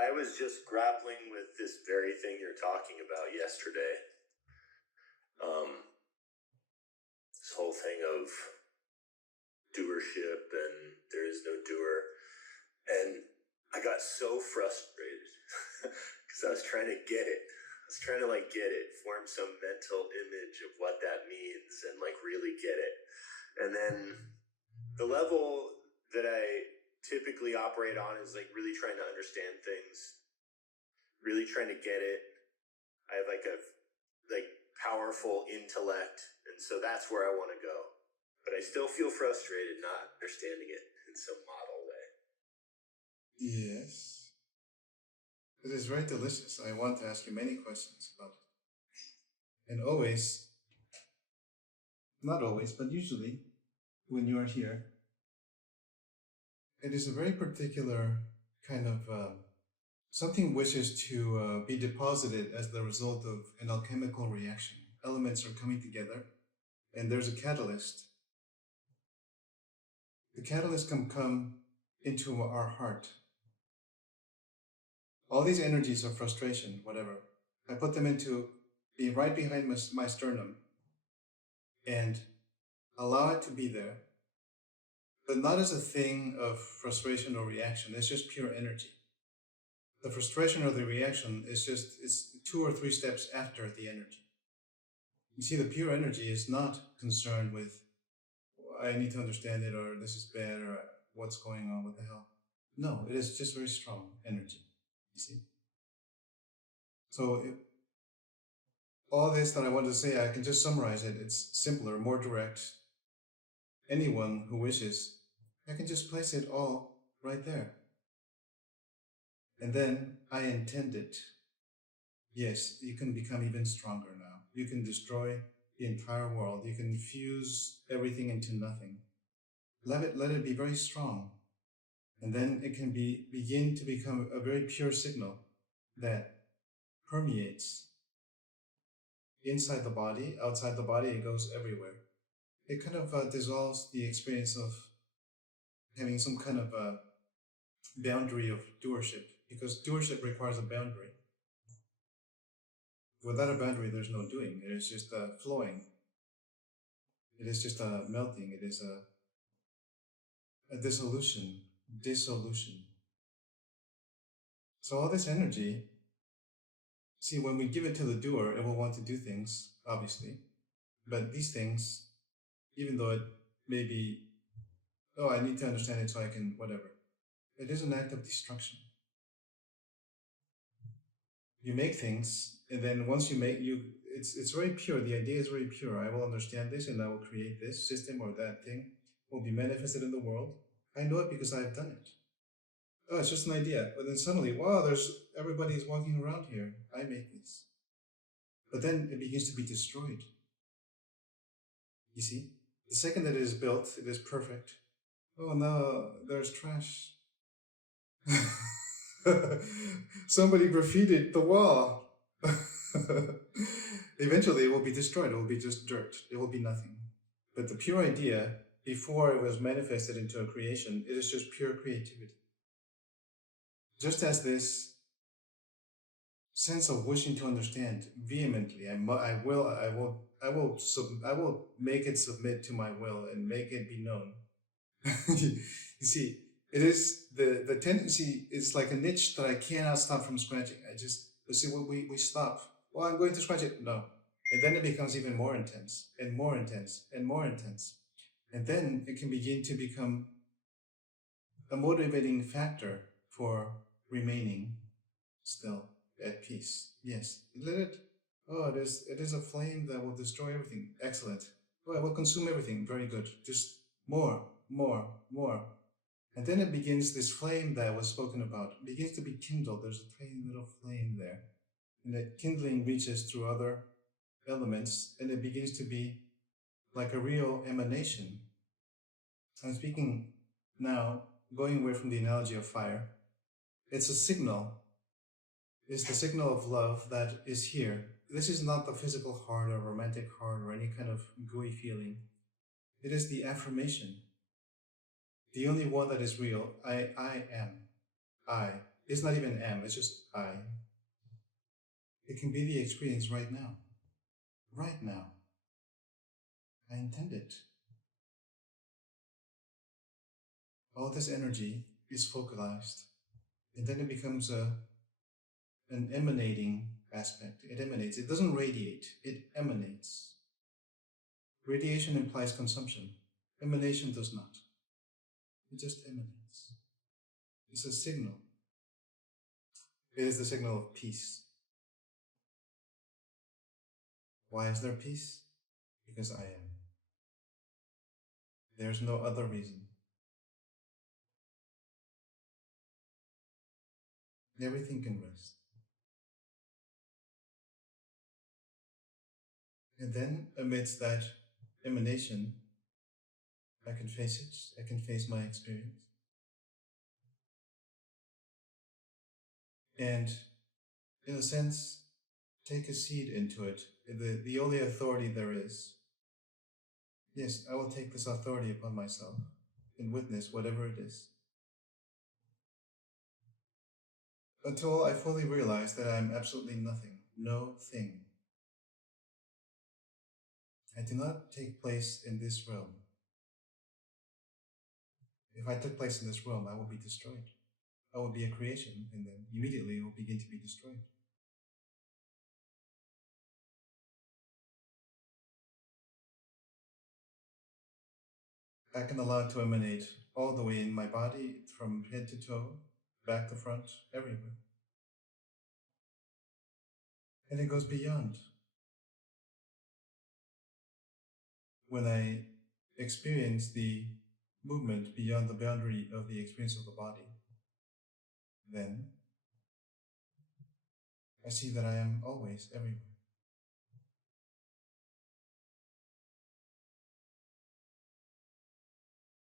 I was just grappling with this very thing you're talking about yesterday. This whole thing of doership and there is no doer. And I got so frustrated because I was trying to get it. I was trying to get it, form some mental image of what that means and really get it. And then the level that I typically operate on is really trying to understand things, really trying to get it. I have a powerful intellect, and so that's where I want to go. But I still feel frustrated not understanding it in some model way. Yes. It is very delicious. I want to ask you many questions about it. And always, not always, but usually, when you are here, it is a very particular kind of something wishes to be deposited as the result of an alchemical reaction. Elements are coming together, and there's a catalyst. The catalyst can come into our heart. All these energies of frustration, whatever, I put them into being right behind my sternum and allow it to be there, but not as a thing of frustration or reaction. It's just pure energy. The frustration or the reaction is it's 2 or 3 steps after the energy. You see, the pure energy is not concerned with, I need to understand it, or this is bad, or what's going on, what the hell. No, it is just very strong energy, you see. So all this that I wanted to say, I can just summarize it. It's simpler, more direct. Anyone who wishes, I can just place it all right there. And then I intend it. Yes, you can become even stronger now. You can destroy the entire world. You can fuse everything into nothing. Let it be very strong. And then it can begin to become a very pure signal that permeates inside the body, outside the body, it goes everywhere. It kind of dissolves the experience of having some kind of a boundary of doership, because doership requires a boundary. Without a boundary, there's no doing. It is just flowing. It is just a melting. It is a dissolution. So all this energy, see, when we give it to the doer, it will want to do things, obviously. But these things, even though it may be, oh, I need to understand it so I can whatever, it is an act of destruction. You make things, and then once you make, it's very pure. The idea is very pure. I will understand this, and I will create this system or that thing will be manifested in the world. I know it because I've done it. Oh, it's just an idea. But then suddenly, wow, everybody is walking around here. I make this. But then it begins to be destroyed. You see? The second that it is built, it is perfect. Oh no, there's trash. Somebody graffitied the wall. Eventually it will be destroyed. It will be just dirt. It will be nothing. But the pure idea, before it was manifested into a creation, it is just pure creativity. Just as this sense of wishing to understand vehemently, I will make it submit to my will and make it be known. You see, it is the tendency is like a niche that I cannot stop from scratching. We stop. Well, I'm going to scratch it. No. And then it becomes even more intense and more intense and more intense. And then it can begin to become a motivating factor for remaining still at peace. Yes. It is a flame that will destroy everything. Excellent. Oh, it will consume everything. Very good. Just more. And then it begins, this flame that was spoken about, begins to be kindled. There's a tiny little flame there. And that kindling reaches through other elements, and it begins to be like a real emanation. I'm speaking now, going away from the analogy of fire. It's a signal. It's the signal of love that is here. This is not the physical heart or romantic heart or any kind of gooey feeling. It is the affirmation. The only one that is real, I am. I. It's not even am, it's just I. It can be the experience right now. Right now. I intend it. All this energy is focalized, and then it becomes an emanating aspect. It emanates. It doesn't radiate, it emanates. Radiation implies consumption. Emanation does not. It just emanates. It's a signal. It is the signal of peace. Why is there peace? Because I am. There's no other reason. Everything can rest. And then, amidst that emanation, I can face it. I can face my experience. And, in a sense, take a seed into it. The only authority there is. Yes, I will take this authority upon myself and witness whatever it is. Until I fully realize that I am absolutely nothing, no thing. I do not take place in this realm. If I took place in this realm, I will be destroyed. I will be a creation, and then immediately it will begin to be destroyed. I can allow it to emanate all the way in my body, from head to toe, back to front, everywhere. And it goes beyond. When I experience the movement beyond the boundary of the experience of the body, then I see that I am always everywhere.